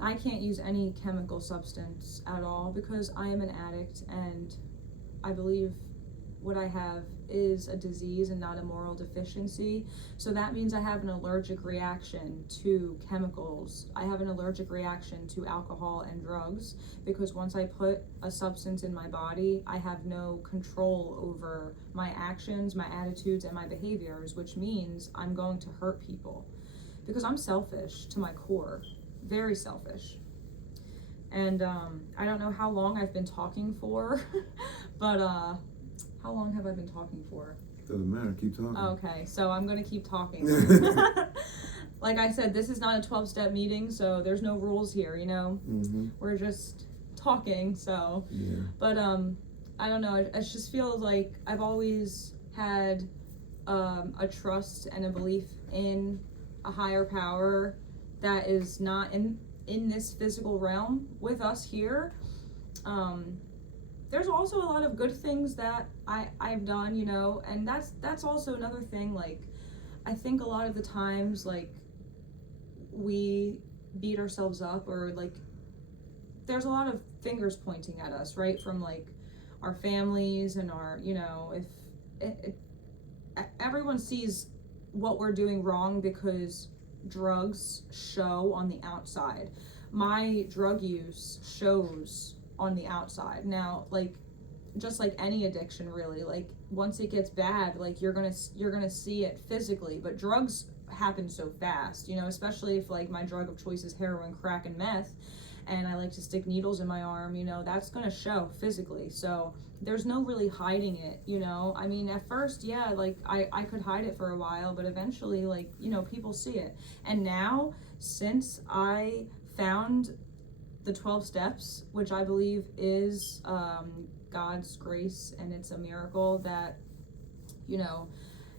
I can't use any chemical substance at all because I am an addict, and I believe what I have is a disease and not a moral deficiency. So that means I have an allergic reaction to chemicals. I have an allergic reaction to alcohol and drugs because once I put a substance in my body, I have no control over my actions, my attitudes, and my behaviors, which means I'm going to hurt people because I'm selfish to my core, very selfish. And I don't know how long I've been talking for, but how long have I been talking for? Doesn't matter, keep talking. Okay, so I'm gonna keep talking. Like I said, this is not a 12-step meeting, so there's no rules here, you know? Mm-hmm. We're just talking, so. Yeah. But I don't know, it just feels like I've always had a trust and a belief in a higher power that is not in this physical realm with us here. There's also a lot of good things that I've done, you know, and that's also another thing. Like, I think a lot of the times, like, we beat ourselves up, or like there's a lot of fingers pointing at us, right, from like our families and our, you know, if everyone sees what we're doing wrong because drugs show on the outside. My drug use shows on the outside. Now, like, just like any addiction, really, like, once it gets bad, like, you're gonna see it physically. But drugs happen so fast, you know, especially if like my drug of choice is heroin, crack, and meth, and I like to stick needles in my arm, you know, that's gonna show physically. So there's no really hiding it, you know. I mean, at first, yeah, like I could hide it for a while, but eventually, like, you know, people see it. And now, since I found the 12 steps, which I believe is God's grace, and it's a miracle that, you know,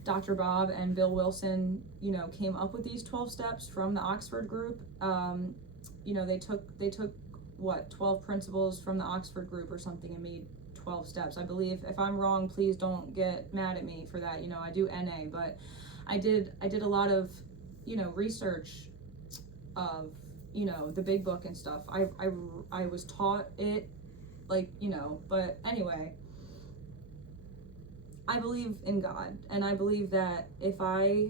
Dr. Bob and Bill Wilson, you know, came up with these 12 steps from the Oxford group. You know, they took what, 12 principles from the Oxford group or something and made 12 steps, I believe. If I'm wrong, please don't get mad at me for that. You know, I do NA, but I did a lot of, you know, research of, you know, the big book and stuff. I was taught it, like, you know, but anyway, I believe in God, and I believe that if I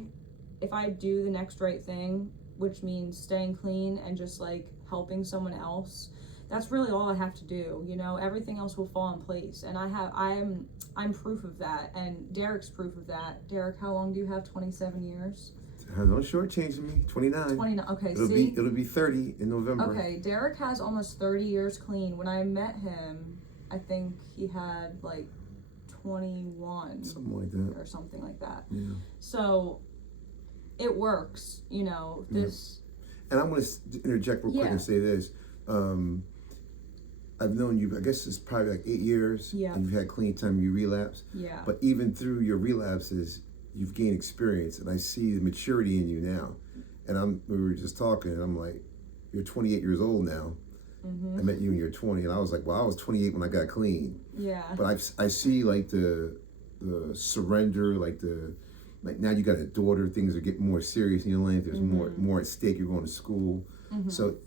do the next right thing, which means staying clean and just like helping someone else, that's really all I have to do, you know. Everything else will fall in place, and I'm proof of that, and Derek's proof of that. Derek, how long do you have? 27 years? Don't shortchange me. 29. 29. Okay, it'll be 30 in November. Okay, Derek has almost 30 years clean. When I met him, I think he had like 21, something like that, or something like that. Yeah. So it works, you know. This. Yeah. And I'm going to interject real quick and say this. I've known you, I guess it's probably like 8 years. Yeah. And you've had clean time, you relapse. Yeah. But even through your relapses, you've gained experience, and I see the maturity in you now. And we were just talking, and I'm like, you're 28 years old now. Mm-hmm. I met you when you were 20, and I was like, well, I was 28 when I got clean. Yeah. But I see like the surrender, like now you got a daughter, things are getting more serious in your life. There's more at stake. You're going to school. Mm-hmm. So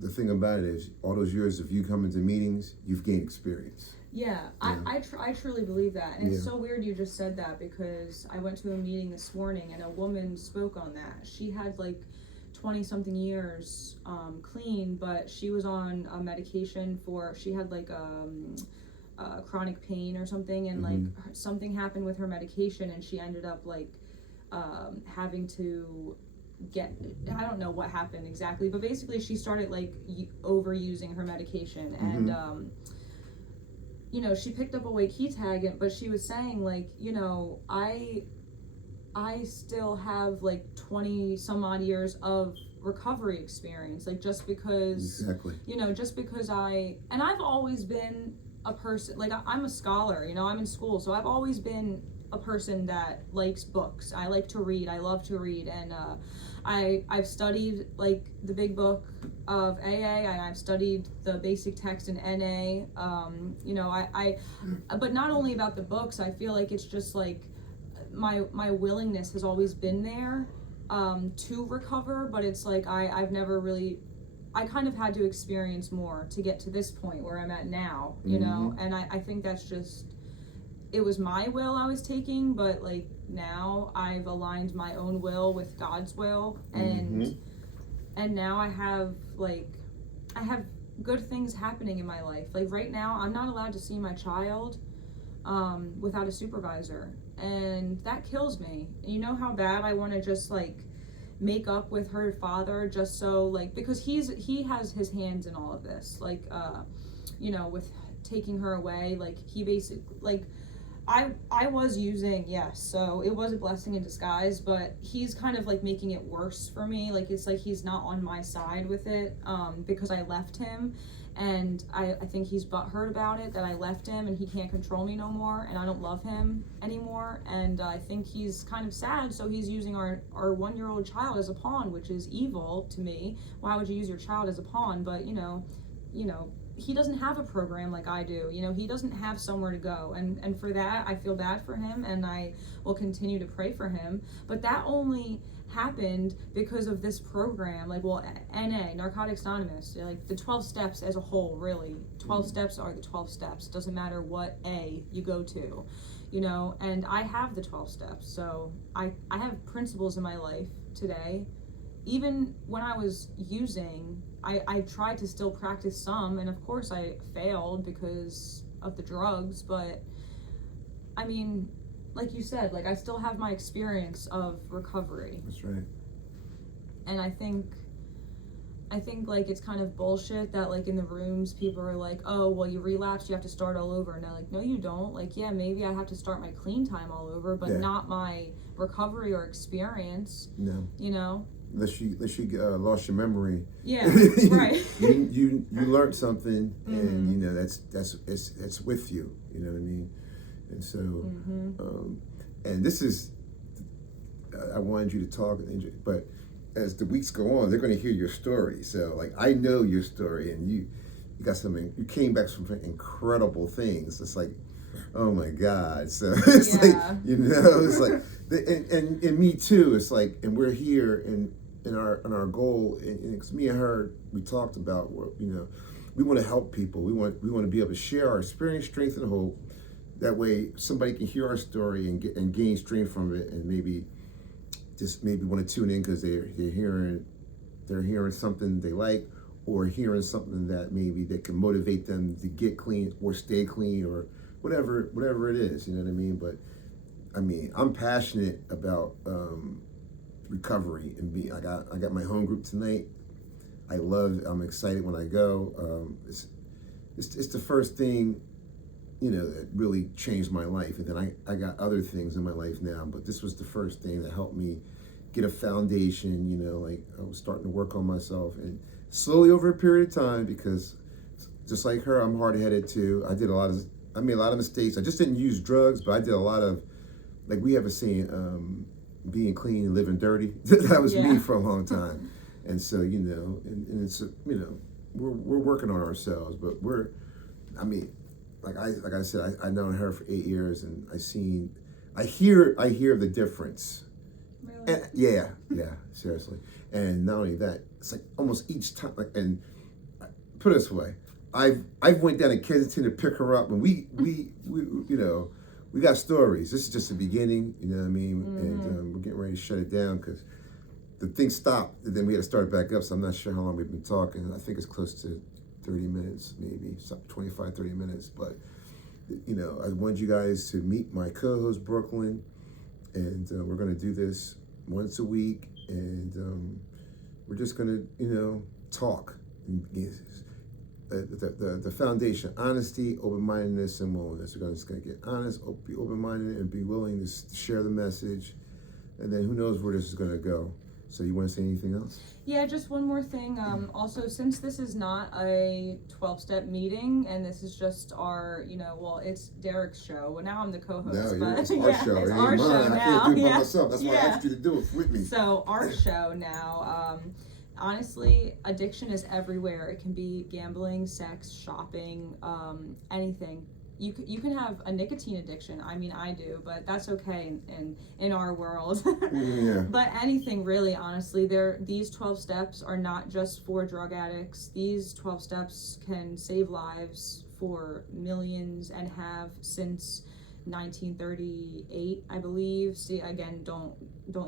the thing about it is, all those years of you coming to meetings, you've gained experience. Yeah, I truly believe that. And it's so weird you just said that, because I went to a meeting this morning and a woman spoke on that. She had like 20-something years clean, but she was on a medication she had like chronic pain or something, and like something happened with her medication, and she ended up like having to I don't know what happened exactly, but basically she started like overusing her medication, and you know, she picked up a weight key tag, but she was saying like, you know, I still have like 20 some odd years of recovery experience, like, just because, you know, just because I've always been a person, like, I'm a scholar, you know, I'm in school, so I've always been a person that likes books. I like to read. I love to read, and I've studied like the big book of AA, and I've studied the basic text in NA. You know, but not only about the books. I feel like it's just like my willingness has always been there to recover, but it's like I've never really I kind of had to experience more to get to this point where I'm at now, you know, and I think that's just, it was my will I was taking, but like now I've aligned my own will with God's will, and now I have good things happening in my life. Like right now I'm not allowed to see my child without a supervisor, and that kills me. You know how bad I want to just like make up with her father just so, like, because he has his hands in all of this, like you know, with taking her away. Like he basically, like, I was using, yes, so it was a blessing in disguise, but he's kind of like making it worse for me. Like it's like he's not on my side with it, because I left him, and I think he's butthurt about it, that I left him and he can't control me no more, and I don't love him anymore, and I think he's kind of sad, so he's using our 1-year-old child as a pawn, which is evil to me. Why would you use your child as a pawn? But you know, he doesn't have a program like I do. You know, he doesn't have somewhere to go, and for that I feel bad for him, and I will continue to pray for him. But that only happened because of this program, like, well, NA, Narcotics Anonymous, like the 12 steps as a whole, really. 12 steps are the 12 steps. It doesn't matter what A you go to, you know, and I have the 12 steps, so I have principles in my life today. Even when I was using, I tried to still practice some, and of course I failed because of the drugs, but I mean, like you said, like I still have my experience of recovery. That's right. And I think like it's kind of bullshit that like in the rooms people are like, oh, well, you relapsed, you have to start all over. And they're like, no, you don't. Like, yeah, maybe I have to start my clean time all over, but not my recovery or experience. No. You know? Unless you lost your memory. Yeah, right. you learned something, and you know that's with you. You know what I mean? And so, and this is, I wanted you to talk, but as the weeks go on, they're going to hear your story. So, like, I know your story, and you got something. You came back from incredible things. It's like, oh my God. So it's like, you know, it's like, and me too. It's like, and we're here, and our goal, and it's me and her. We talked about, you know, we want to help people. We want to be able to share our experience, strength, and hope. That way, somebody can hear our story and gain strength from it, and maybe want to tune in because they're hearing something they like, or hearing something that maybe that can motivate them to get clean or stay clean, or whatever it is. You know what I mean? But I mean, I'm passionate about recovery, and I got my home group tonight. I'm excited when I go. It's the first thing, you know, that really changed my life. And then I got other things in my life now, but this was the first thing that helped me get a foundation, you know, like I was starting to work on myself, and slowly over a period of time, because just like her, I'm hard-headed too. I made a lot of mistakes. I just didn't use drugs, but I did a lot of, like we have a saying, being clean and living dirty. That was me for a long time. And so, you know, and it's, you know, we're working on ourselves, but like I said, I've known her for 8 years, and I hear the difference. Really? And, yeah, seriously. And not only that, it's like almost each time. Like, and put it this way, I went down to Kensington to pick her up, and we you know, we got stories. This is just the beginning, you know what I mean? And we're getting ready to shut it down because the thing stopped, and then we had to start it back up. So I'm not sure how long we've been talking. I think it's close to 30 minutes, maybe 25, 30 minutes. But, you know, I wanted you guys to meet my co-host, Brooklyn, and we're going to do this once a week, and we're just going to, you know, talk. The foundation: honesty, open-mindedness, and willingness. We're just going to get honest, be open-minded, and be willing to share the message, and then who knows where this is going to go. So you want to say anything else? Yeah, just one more thing. Also, since this is not a 12-step meeting, and this is just our, you know, well, it's Derek's show. Well, now I'm the co-host, but it's our show. It's our show now. I can't do it by myself. That's why I asked you to do it with me. So our show now, honestly, addiction is everywhere. It can be gambling, sex, shopping, anything. you can have a nicotine addiction. I mean, I do, but that's okay in our world. Yeah. But anything really, honestly, these 12 steps are not just for drug addicts. These 12 steps can save lives for millions and have since 1938, I believe. See, again, don't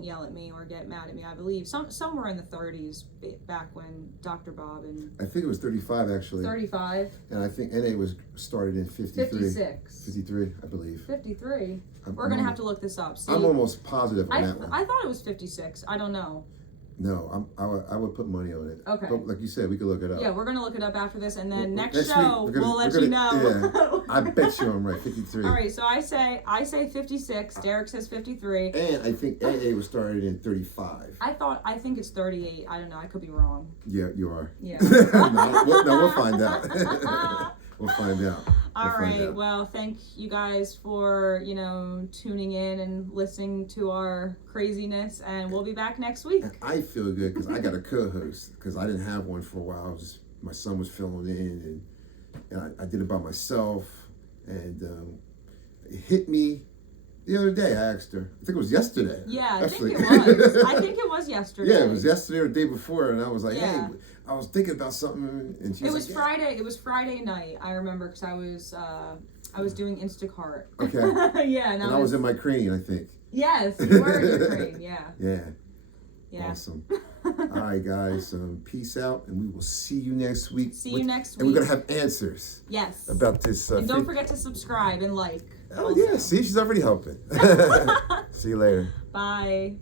yell at me or get mad at me. I believe somewhere in the 30s, back when Dr. Bob and I think it was 35 actually. 35. And I think NA was started in 53. 56. 53, I believe. 53. I'm We're gonna have to look this up. See, I'm almost positive on that one. I thought it was 56. I don't know. No, I would put money on it. Okay. But like you said, we could look it up. Yeah, we're gonna look it up after this, and then next week, show we'll let you know. Yeah, I bet you I'm right. 53. All right, so I say 56. Derek says 53. And I think AA was started in 35. I think it's 38. I don't know. I could be wrong. Yeah, you are. Yeah. We'll find out. We'll find out. All right. Well, thank you guys for, tuning in and listening to our craziness, and we'll be back next week. And I feel good because I got a co-host because I didn't have one for a while. My son was filling in, and I did it by myself, and it hit me the other day. I asked her. I think it was yesterday. Yeah, actually. I think it was. I think it was yesterday. Yeah, it was yesterday or the day before, and I was like, Yeah. hey, I was thinking about something, and she was like, Friday. It was Friday night. I remember because I was doing Instacart. Okay. Yeah, and I was in my crane, I think. Yes, you were in your crane. Yeah. Yeah. Yeah. Awesome. All right, guys. Peace out, and we will see you next week. See you next week. And we're gonna have answers. Yes. About this. And don't forget to subscribe and like. Oh yeah. See, she's already helping. See you later. Bye.